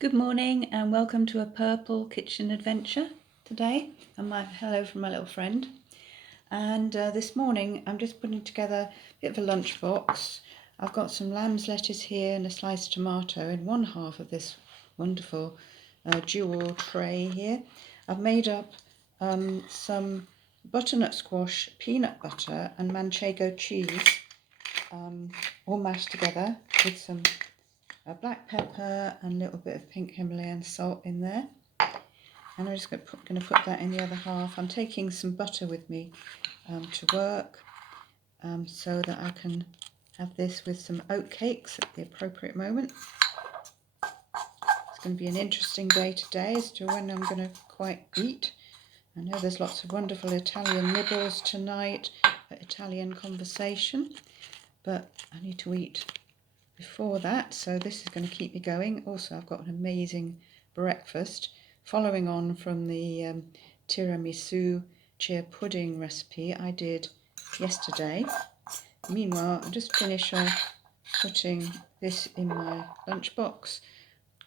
Good morning and welcome to a purple kitchen adventure today. And hello from my little friend. And this morning I'm just putting together a bit of a lunchbox. I've got some lamb's lettuce here and a sliced tomato in one half of this wonderful dual tray here. I've made up some butternut squash, peanut butter and manchego cheese all mashed together with some black pepper and a little bit of pink Himalayan salt in there. And I'm just going to put that in the other half. I'm taking some butter with me to work so that I can have this with some oat cakes at the appropriate moment. It's going to be an interesting day today as to when I'm going to quite eat. I know there's lots of wonderful Italian nibbles tonight for Italian conversation, but I need to eat before that, so this is going to keep me going. Also, I've got an amazing breakfast following on from the tiramisu chia pudding recipe I did yesterday. Meanwhile, I'll just finish off putting this in my lunchbox.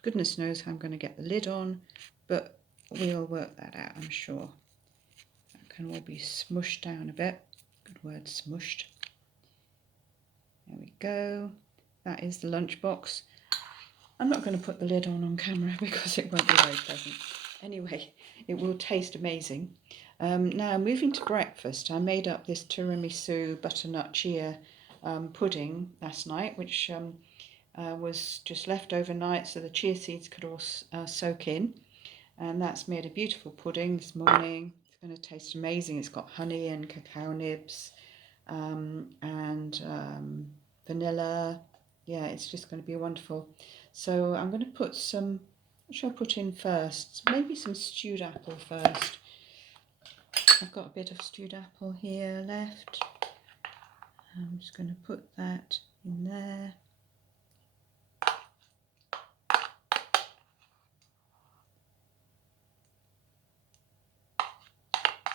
Goodness knows how I'm going to get the lid on, but we'll work that out, I'm sure. That can all be smushed down a bit. Good word, smushed. There we go. That is the lunchbox. I'm not going to put the lid on camera because it won't be very pleasant. Anyway, it will taste amazing. Now, moving to breakfast, I made up this tiramisu butternut chia pudding last night, which was just left overnight so the chia seeds could all soak in. And that's made a beautiful pudding this morning. It's going to taste amazing. It's got honey and cacao nibs and vanilla. Yeah, it's just going to be wonderful. So I'm going to put some, what should I put in first? Maybe some stewed apple first. I've got a bit of stewed apple here left. I'm just going to put that in there.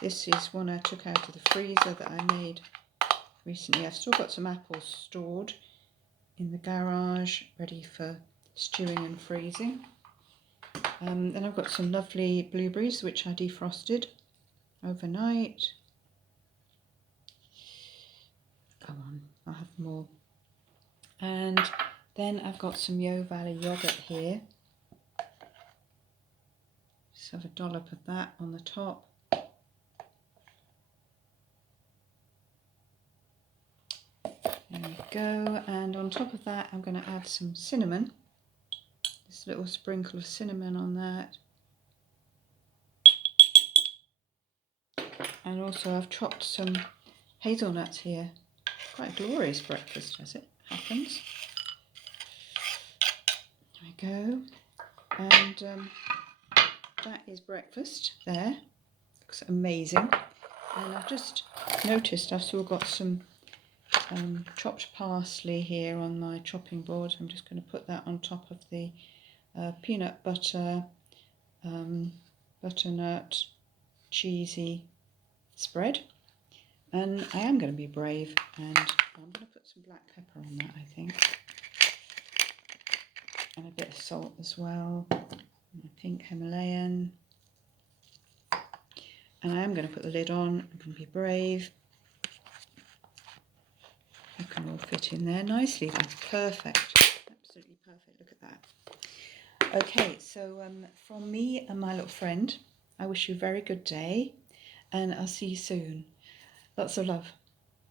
This is one I took out of the freezer that I made recently. I've still got some apples stored in the garage, ready for stewing and freezing. Then I've got some lovely blueberries which I defrosted overnight. Come on, I'll have more. And then I've got some Yo Valley yogurt here. Just have a dollop of that on the top. There we go. And on top of that, I'm going to add some cinnamon. Just a little sprinkle of cinnamon on that. And also I've chopped some hazelnuts here. Quite a glorious breakfast as it happens. There we go. And that is breakfast there. Looks amazing. And I've just noticed I've still got some chopped parsley here on my chopping board. I'm just going to put that on top of the peanut butter, butternut, cheesy spread. And I am going to be brave and I'm going to put some black pepper on that, I think. And a bit of salt as well. And pink Himalayan. And I am going to put the lid on. I'm going to be brave. It can all fit in there nicely. That's perfect. Absolutely perfect. Look at that. Okay, so from me and my little friend, I wish you a very good day. And I'll see you soon. Lots of love.